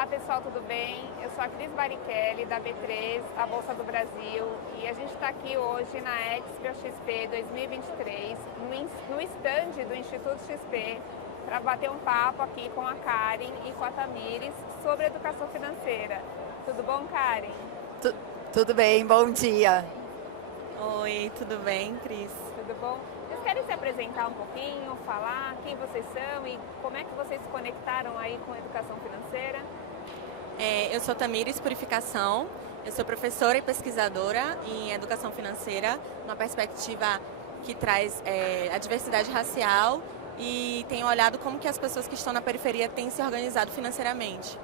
Olá pessoal, tudo bem? Eu sou a Cris Barichelli, da B3, a Bolsa do Brasil, e a gente está aqui hoje na Expo XP 2023, no stand do Instituto XP, para bater um papo aqui com a Karen e com a Tamires sobre educação financeira. Tudo bom, Karen? Tudo bem, bom dia. Oi, tudo bem, Cris? Tudo bom? Vocês querem se apresentar um pouquinho, falar quem vocês são e como é que vocês se conectaram aí com a educação financeira? Eu sou Tamires Purificação, eu sou professora e pesquisadora em educação financeira, uma perspectiva que traz a diversidade racial e tenho olhado como que as pessoas que estão na periferia têm se organizado financeiramente.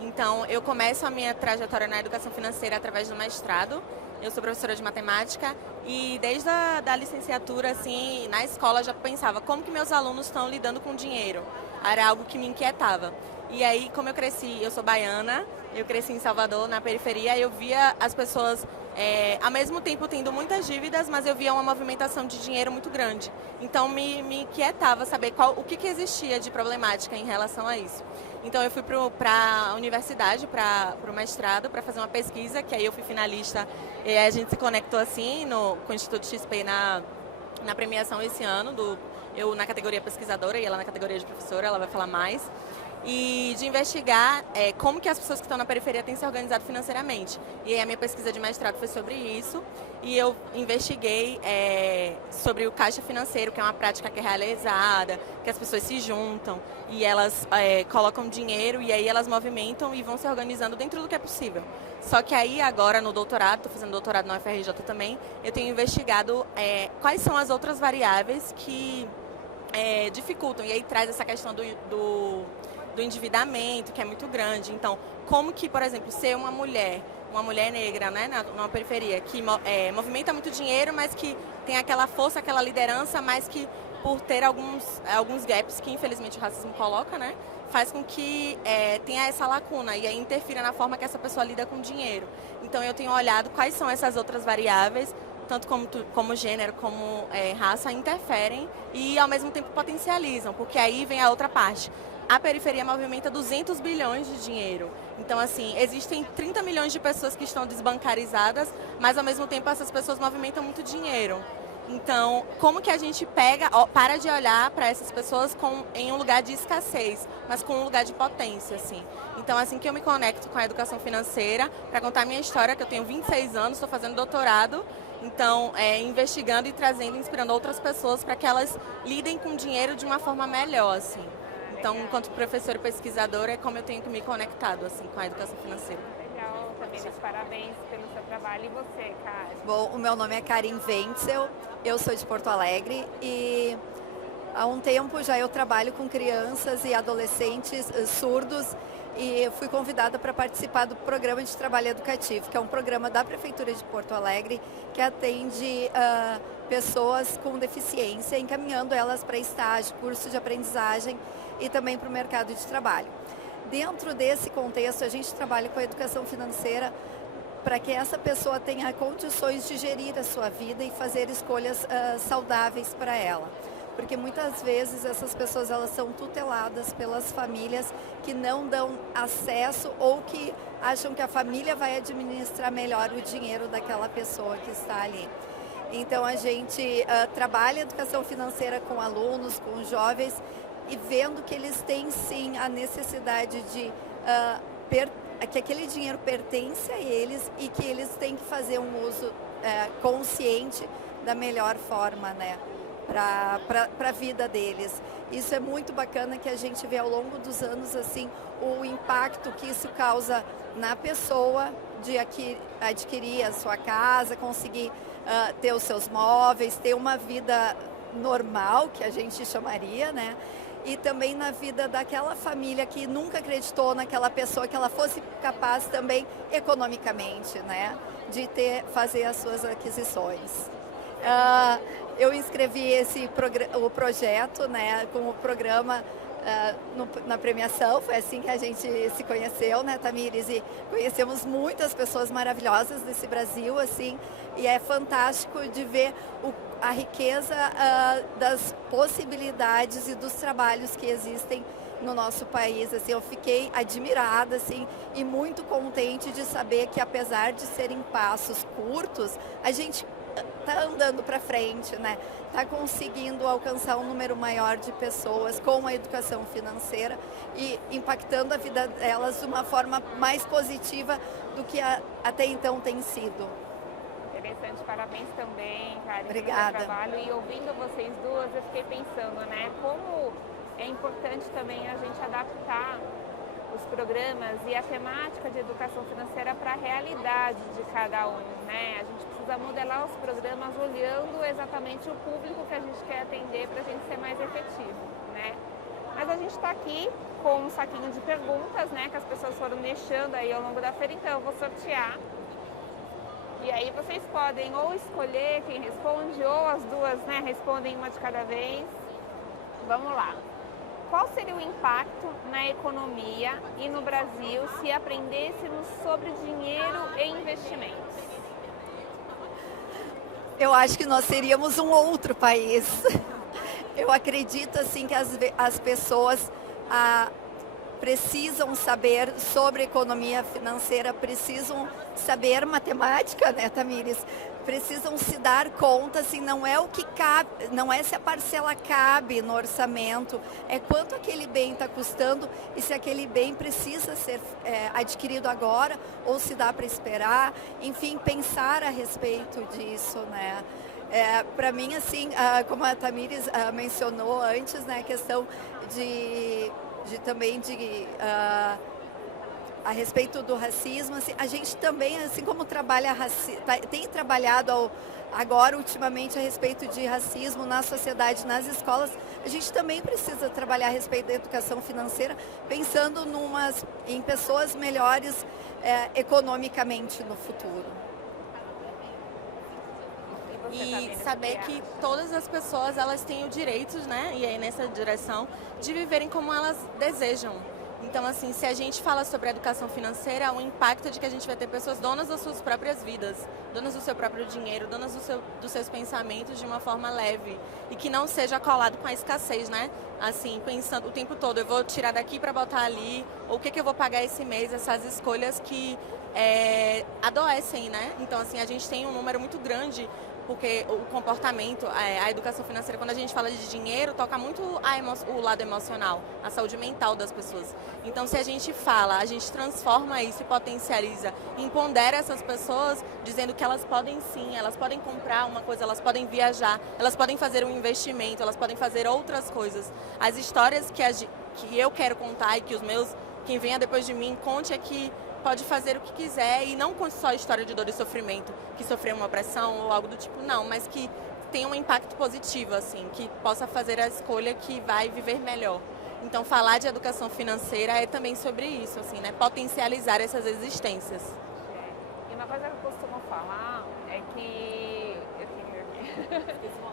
Então, eu começo a minha trajetória na educação financeira através do mestrado. Eu sou professora de matemática e desde a licenciatura, assim, na escola já pensava como que meus alunos estão lidando com dinheiro. Era algo que me inquietava. E aí, como eu cresci, eu sou baiana, eu cresci em Salvador, na periferia, eu via as pessoas, ao mesmo tempo, tendo muitas dívidas, mas eu via uma movimentação de dinheiro muito grande. Então, me inquietava saber o que existia de problemática em relação a isso. Então, eu fui para a universidade, para o mestrado, para fazer uma pesquisa, que aí eu fui finalista, e a gente se conectou assim com o Instituto XP na premiação esse ano, eu na categoria pesquisadora e ela na categoria de professora, ela vai falar mais. E de investigar como que as pessoas que estão na periferia têm se organizado financeiramente. E aí a minha pesquisa de mestrado foi sobre isso, e eu investiguei sobre o caixa financeiro, que é uma prática que é realizada, que as pessoas se juntam e elas colocam dinheiro e aí elas movimentam e vão se organizando dentro do que é possível. Só que aí agora no doutorado, estou fazendo doutorado na UFRJ também, eu tenho investigado quais são as outras variáveis que dificultam, e aí traz essa questão do endividamento, que é muito grande. Então, como que, por exemplo, ser uma mulher negra, né, numa periferia, que movimenta muito dinheiro, mas que tem aquela força, aquela liderança, mas que por ter alguns gaps que, infelizmente, o racismo coloca, né, faz com que tenha essa lacuna e aí interfira na forma que essa pessoa lida com o dinheiro. Então, eu tenho olhado quais são essas outras variáveis, tanto como gênero, como raça, interferem e, ao mesmo tempo, potencializam, porque aí vem a outra parte. A periferia movimenta 200 bilhões de dinheiro. Então, assim, existem 30 milhões de pessoas que estão desbancarizadas, mas, ao mesmo tempo, essas pessoas movimentam muito dinheiro. Então, como que a gente para de olhar para essas pessoas em um lugar de escassez, mas com um lugar de potência, assim. Então, assim que eu me conecto com a educação financeira, para contar a minha história, que eu tenho 26 anos, estou fazendo doutorado, então, investigando e trazendo, inspirando outras pessoas para que elas lidem com o dinheiro de uma forma melhor, assim. Então, enquanto professora e pesquisadora, é como eu tenho me conectado assim, com a educação financeira. Legal, Tamires, parabéns pelo seu trabalho. E você, Karen? Bom, o meu nome é Karen Wentzel, eu sou de Porto Alegre e há um tempo já eu trabalho com crianças e adolescentes surdos e fui convidada para participar do Programa de Trabalho Educativo, que é um programa da Prefeitura de Porto Alegre que atende pessoas com deficiência, encaminhando elas para estágio, curso de aprendizagem e também para o mercado de trabalho. Dentro desse contexto, a gente trabalha com a educação financeira para que essa pessoa tenha condições de gerir a sua vida e fazer escolhas saudáveis para ela. Porque muitas vezes essas pessoas elas são tuteladas pelas famílias que não dão acesso ou que acham que a família vai administrar melhor o dinheiro daquela pessoa que está ali. Então a gente trabalha a educação financeira com alunos, com jovens, e vendo que eles têm sim a necessidade de que aquele dinheiro pertence a eles e que eles têm que fazer um uso consciente da melhor forma, né, para a vida deles. Isso é muito bacana que a gente vê ao longo dos anos assim o impacto que isso causa na pessoa de adquirir a sua casa, conseguir ter os seus móveis, ter uma vida normal, que a gente chamaria, né? E também na vida daquela família que nunca acreditou naquela pessoa, que ela fosse capaz também economicamente, né, de fazer as suas aquisições. Eu inscrevi o projeto, né, com o programa na premiação, foi assim que a gente se conheceu, né, Tamires? E conhecemos muitas pessoas maravilhosas desse Brasil, assim, e é fantástico de ver a riqueza das possibilidades e dos trabalhos que existem no nosso país. Assim, eu fiquei admirada assim, e muito contente de saber que, apesar de serem passos curtos, a gente está andando para frente, né? Está conseguindo alcançar um número maior de pessoas com a educação financeira e impactando a vida delas de uma forma mais positiva do que até então tem sido. Interessante, parabéns também, Karen, Obrigada. pelo trabalho. E ouvindo vocês duas, eu fiquei pensando, né, como é importante também a gente adaptar os programas e a temática de educação financeira para a realidade de cada um, né? A gente precisa modelar os programas olhando exatamente o público que a gente quer atender para a gente ser mais efetivo, né? Mas a gente está aqui com um saquinho de perguntas, né, que as pessoas foram deixando aí ao longo da feira, então eu vou sortear. E aí vocês podem ou escolher quem responde, ou as duas, né, respondem uma de cada vez. Vamos lá. Qual seria o impacto na economia e no Brasil se aprendêssemos sobre dinheiro e investimentos? Eu acho que nós seríamos um outro país. Eu acredito assim que as pessoas precisam saber sobre economia financeira, precisam saber matemática, né, Tamires? Precisam se dar conta, assim, não é o que cabe, não é se a parcela cabe no orçamento, é quanto aquele bem está custando e se aquele bem precisa ser adquirido agora ou se dá para esperar, enfim, pensar a respeito disso, né? Para mim, assim, como a Tamires mencionou antes, né, a questão a respeito do racismo, assim, a gente também, assim como tem trabalhado agora ultimamente a respeito de racismo na sociedade, nas escolas, a gente também precisa trabalhar a respeito da educação financeira, pensando em pessoas melhores economicamente no futuro. E saber que todas as pessoas, elas têm o direito, né, e aí nessa direção, de viverem como elas desejam. Então, assim, se a gente fala sobre educação financeira, o impacto de que a gente vai ter pessoas donas das suas próprias vidas, donas do seu próprio dinheiro, donas dos seus pensamentos de uma forma leve e que não seja colado com a escassez, né? Assim, pensando o tempo todo, eu vou tirar daqui para botar ali, ou o que eu vou pagar esse mês, essas escolhas que adoecem, né? Então, assim, a gente tem um número muito grande, porque o comportamento, a educação financeira, quando a gente fala de dinheiro, toca muito o lado emocional, a saúde mental das pessoas. Então, se a gente fala, a gente transforma isso e potencializa, empodera essas pessoas, dizendo que elas podem sim, elas podem comprar uma coisa, elas podem viajar, elas podem fazer um investimento, elas podem fazer outras coisas. As histórias que eu quero contar e que quem venha depois de mim, conte aqui, pode fazer o que quiser e não conte só a história de dor e sofrimento, que sofreu uma opressão ou algo do tipo, não, mas que tenha um impacto positivo, assim, que possa fazer a escolha que vai viver melhor. Então, falar de educação financeira é também sobre isso, assim, né? Potencializar essas existências. E uma coisa que eu costumo falar é que...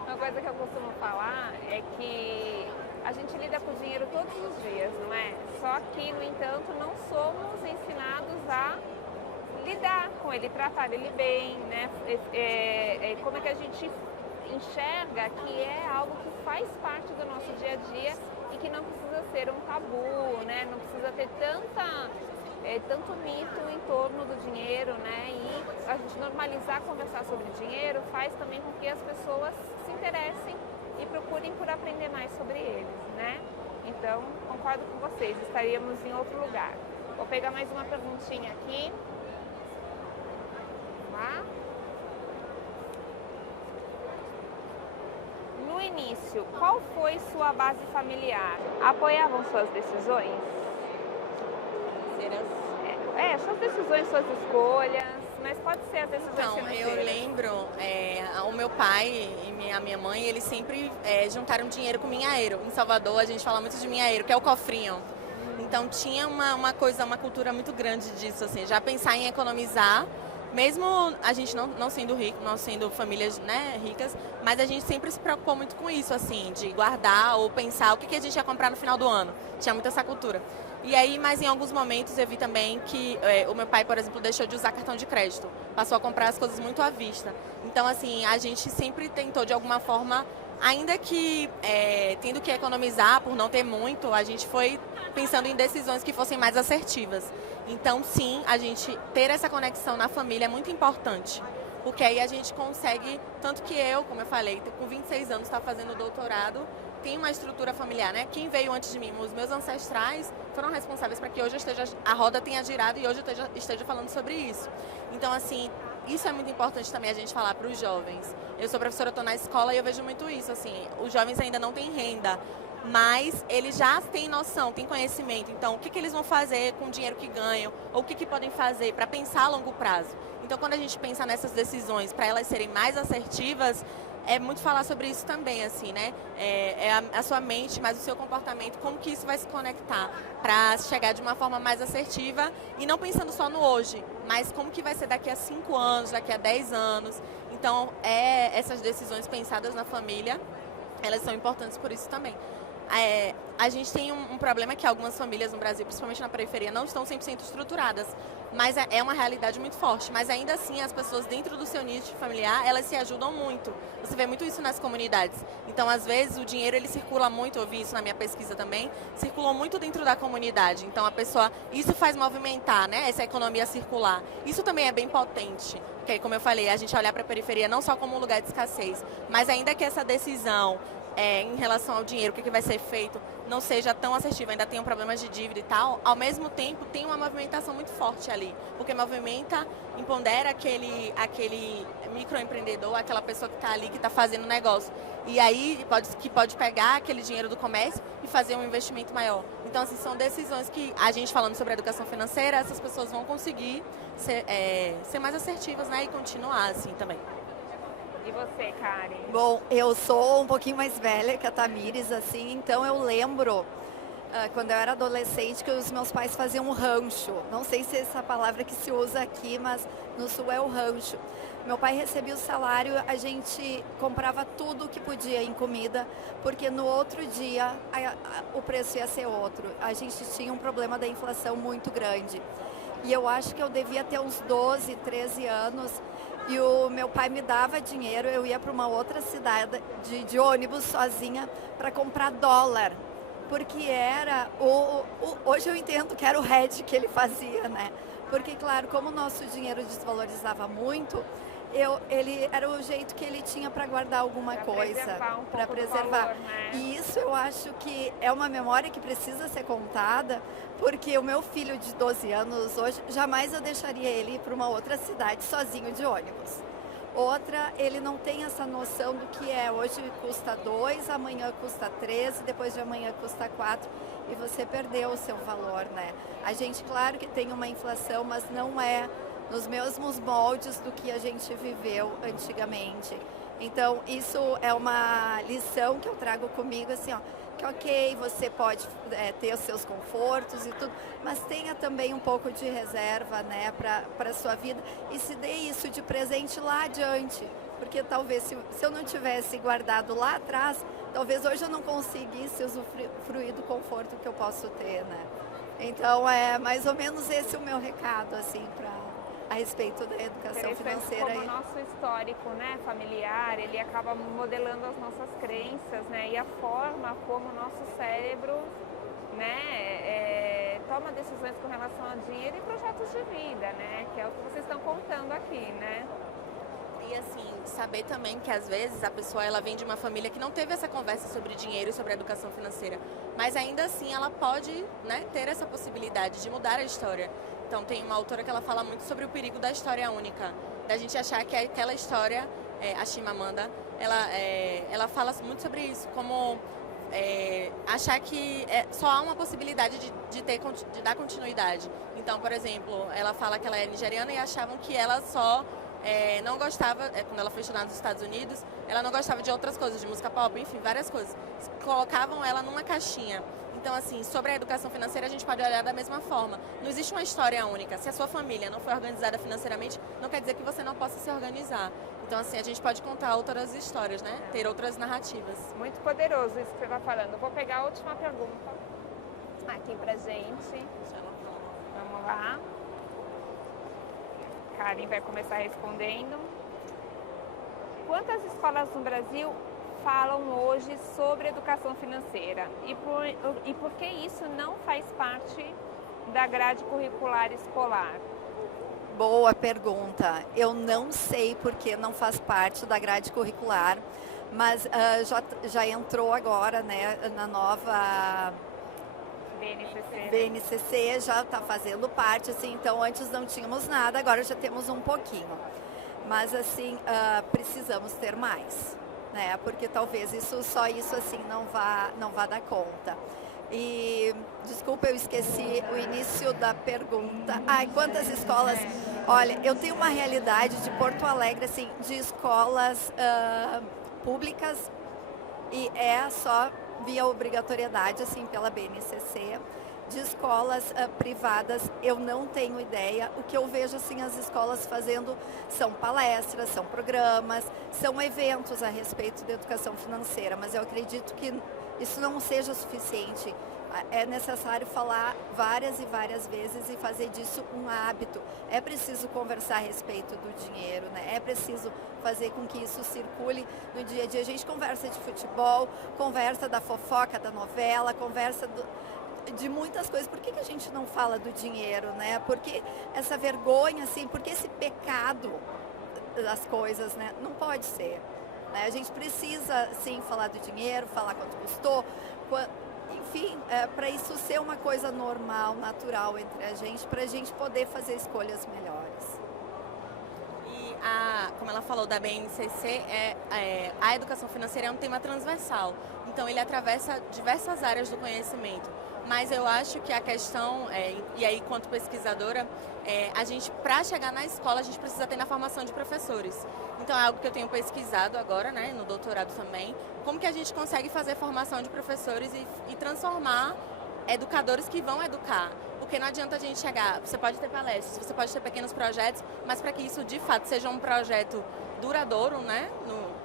Uma coisa que eu costumo falar é que a gente lida com o dinheiro todos os dias, não é? Só que, no entanto, não somos ensinados a lidar com ele, tratar ele bem, né? Como é que a gente enxerga que é algo que faz parte do nosso dia a dia e que não precisa ser um tabu, né? Não precisa ter tanto mito em torno do dinheiro, né? E a gente normalizar conversar sobre dinheiro faz também com que as pessoas se interessem e procurem por aprender mais sobre eles, né? Então, concordo com vocês, estaríamos em outro lugar. Vou pegar mais uma perguntinha aqui. Vamos lá. No início, qual foi sua base familiar? Apoiavam suas decisões? Suas decisões, suas escolhas, mas pode ser as decisões financeiras. Eu lembro, o meu pai e a minha mãe, eles sempre juntaram dinheiro com minhaeiro. Em Salvador, a gente fala muito de minhaeiro, que é o cofrinho. Então, tinha uma cultura muito grande disso, assim, já pensar em economizar, mesmo a gente não sendo rico, não sendo famílias, né, ricas, mas a gente sempre se preocupou muito com isso, assim, de guardar ou pensar o que a gente ia comprar no final do ano. Tinha muito essa cultura. E aí, mas em alguns momentos eu vi também que o meu pai, por exemplo, deixou de usar cartão de crédito. Passou a comprar as coisas muito à vista. Então, assim, a gente sempre tentou, de alguma forma, ainda que tendo que economizar por não ter muito, a gente foi pensando em decisões que fossem mais assertivas. Então, sim, a gente ter essa conexão na família é muito importante. Porque aí a gente consegue, tanto que eu, como eu falei, com 26 anos, está fazendo doutorado, tem uma estrutura familiar, né? Quem veio antes de mim, os meus ancestrais, foram responsáveis para que hoje a roda tenha girado e hoje eu esteja falando sobre isso. Então, assim, isso é muito importante também a gente falar para os jovens. Eu sou professora, estou na escola e eu vejo muito isso, assim, os jovens ainda não têm renda, mas eles já têm noção, têm conhecimento. Então, o que eles vão fazer com o dinheiro que ganham, ou o que podem fazer para pensar a longo prazo. Então, quando a gente pensa nessas decisões, para elas serem mais assertivas, é muito falar sobre isso também, assim, né? A sua mente, mas o seu comportamento, como que isso vai se conectar para chegar de uma forma mais assertiva e não pensando só no hoje, mas como que vai ser daqui a 5 anos, daqui a 10 anos. Então, essas decisões pensadas na família, elas são importantes por isso também. A gente tem um problema que algumas famílias no Brasil, principalmente na periferia, não estão 100% estruturadas, mas é uma realidade muito forte. Mas ainda assim, as pessoas dentro do seu nicho familiar, elas se ajudam muito. Você vê muito isso nas comunidades. Então, às vezes, o dinheiro ele circula muito, eu vi isso na minha pesquisa também, circulou muito dentro da comunidade. Então, a pessoa, isso faz movimentar, né, essa economia circular. Isso também é bem potente. Porque, como eu falei, a gente olhar para a periferia não só como um lugar de escassez, mas ainda que essa decisão em relação ao dinheiro, o que vai ser feito, não seja tão assertivo, ainda tem um problema de dívida e tal, ao mesmo tempo tem uma movimentação muito forte ali, porque movimenta, empodera aquele microempreendedor, aquela pessoa que está ali, que está fazendo negócio, e aí pode pegar aquele dinheiro do comércio e fazer um investimento maior. Então, assim, são decisões que a gente, falando sobre a educação financeira, essas pessoas vão conseguir ser mais assertivas, né, e continuar assim também. E você, Karen? Bom, eu sou um pouquinho mais velha que a Tamires, assim, então eu lembro, quando eu era adolescente, que os meus pais faziam um rancho. Não sei se é essa palavra que se usa aqui, mas no sul é o rancho. Meu pai recebia o salário, a gente comprava tudo que podia em comida, porque no outro dia o preço ia ser outro. A gente tinha um problema da inflação muito grande. E eu acho que eu devia ter uns 12, 13 anos, e o meu pai me dava dinheiro, eu ia para uma outra cidade de ônibus sozinha para comprar dólar, porque era hoje eu entendo que era o hedge que ele fazia, né? Porque, claro, como o nosso dinheiro desvalorizava muito, ele era o jeito que ele tinha para guardar alguma coisa, para preservar. Valor, né? E isso eu acho que é uma memória que precisa ser contada, porque o meu filho de 12 anos hoje, jamais eu deixaria ele ir para uma outra cidade sozinho de ônibus. Outra, ele não tem essa noção do que é. Hoje custa 2, amanhã custa 3, depois de amanhã custa 4, e você perdeu o seu valor, né? A gente, claro que tem uma inflação, mas não é nos mesmos moldes do que a gente viveu antigamente. Então, isso é uma lição que eu trago comigo, assim, ó, que ok, você pode ter os seus confortos e tudo, mas tenha também um pouco de reserva, né, para a sua vida, e se dê isso de presente lá adiante, porque talvez se eu não tivesse guardado lá atrás, talvez hoje eu não conseguisse usufruir do conforto que eu posso ter, né. Então, é mais ou menos esse o meu recado, assim, a respeito da educação financeira. Como o nosso histórico, né, familiar, ele acaba modelando as nossas crenças, né, e a forma como o nosso cérebro, né, toma decisões com relação ao dinheiro e projetos de vida, né, que é o que vocês estão contando aqui, né. E assim, saber também que às vezes a pessoa ela vem de uma família que não teve essa conversa sobre dinheiro e sobre educação financeira, mas ainda assim ela pode, né, ter essa possibilidade de mudar a história. Então tem uma autora que ela fala muito sobre o perigo da história única, da gente achar que aquela história, a Chimamanda, ela fala muito sobre isso, como achar que só há uma possibilidade de dar continuidade. Então, por exemplo, ela fala que ela é nigeriana e achavam que ela só não gostava, quando ela foi estudar nos Estados Unidos, ela não gostava de outras coisas, de música pop, enfim, várias coisas. Colocavam ela numa caixinha. Então, assim, sobre a educação financeira, a gente pode olhar da mesma forma. Não existe uma história única. Se a sua família não foi organizada financeiramente, não quer dizer que você não possa se organizar. Então, assim, a gente pode contar outras histórias, né? Ter outras narrativas. Muito poderoso isso que você está falando. Eu vou pegar a última pergunta aqui pra gente. Vamos lá. Karen vai começar respondendo. Quantas escolas no Brasil falam hoje sobre educação financeira e por que isso não faz parte da grade curricular escolar? Boa pergunta. Eu não sei porque não faz parte da grade curricular, mas já entrou agora, né, na nova BNCC, já está fazendo parte, assim, então antes não tínhamos nada, agora já temos um pouquinho. Mas assim, precisamos ter mais, né? Porque talvez só isso assim não vá dar conta. E desculpa, eu esqueci o início da pergunta. Ai, quantas escolas? Olha, eu tenho uma realidade de Porto Alegre, assim, de escolas públicas e é só via obrigatoriedade, assim, pela BNCC. De escolas privadas, eu não tenho ideia. O que eu vejo, assim, as escolas fazendo são palestras, são programas, são eventos a respeito da educação financeira, mas eu acredito que isso não seja suficiente. É necessário falar várias e várias vezes e fazer disso um hábito. É preciso conversar a respeito do dinheiro, né? É preciso fazer com que isso circule no dia a dia. A gente conversa de futebol, conversa da fofoca da novela, conversa de muitas coisas. Por que a gente não fala do dinheiro, né? Por que essa vergonha, assim, por que esse pecado das coisas, né? Não pode ser, né? A gente precisa, sim, falar do dinheiro, falar quanto custou, enfim, para isso ser uma coisa normal, natural entre a gente, para a gente poder fazer escolhas melhores. E como ela falou da BNCC, a educação financeira é um tema transversal, então ele atravessa diversas áreas do conhecimento. Mas eu acho que a questão, e aí quanto pesquisadora, a gente, para chegar na escola, a gente precisa ter na formação de professores. Então é algo que eu tenho pesquisado agora, né, no doutorado também, como que a gente consegue fazer formação de professores e transformar educadores que vão educar. Porque não adianta a gente chegar, você pode ter palestras, você pode ter pequenos projetos, mas para que isso de fato seja um projeto duradouro, né,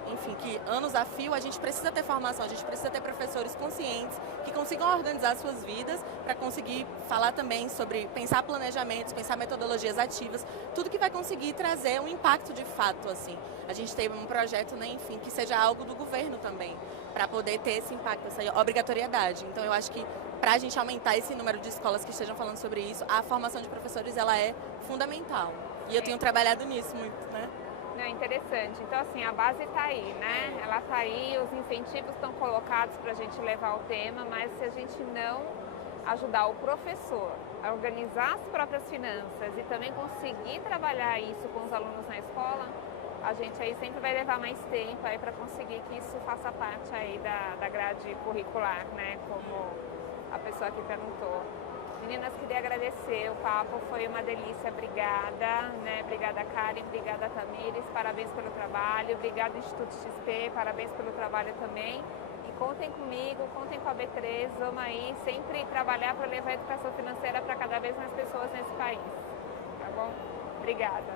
enfim, que anos a fio, a gente precisa ter formação, a gente precisa ter professores conscientes que consigam organizar suas vidas para conseguir falar também sobre pensar planejamentos, pensar metodologias ativas, tudo que vai conseguir trazer um impacto de fato, assim. A gente teve um projeto, né, enfim, que seja algo do governo também, para poder ter esse impacto, essa obrigatoriedade. Então eu acho que para a gente aumentar esse número de escolas que estejam falando sobre isso, a formação de professores, ela é fundamental. E eu tenho trabalhado nisso muito, né? Não, interessante. Então, assim, a base está aí, né? Ela está aí, os incentivos estão colocados para a gente levar o tema, mas se a gente não ajudar o professor a organizar as próprias finanças e também conseguir trabalhar isso com os alunos na escola, a gente aí sempre vai levar mais tempo aí para conseguir que isso faça parte aí da grade curricular, né? Como a pessoa que perguntou. Meninas, queria agradecer, o papo foi uma delícia, obrigada, né? Obrigada, Karen, obrigada, Tamires, parabéns pelo trabalho, obrigada, Instituto XP, parabéns pelo trabalho também. E contem comigo, contem com a B3, vamos aí sempre trabalhar para levar a educação financeira para cada vez mais pessoas nesse país, tá bom? Obrigada.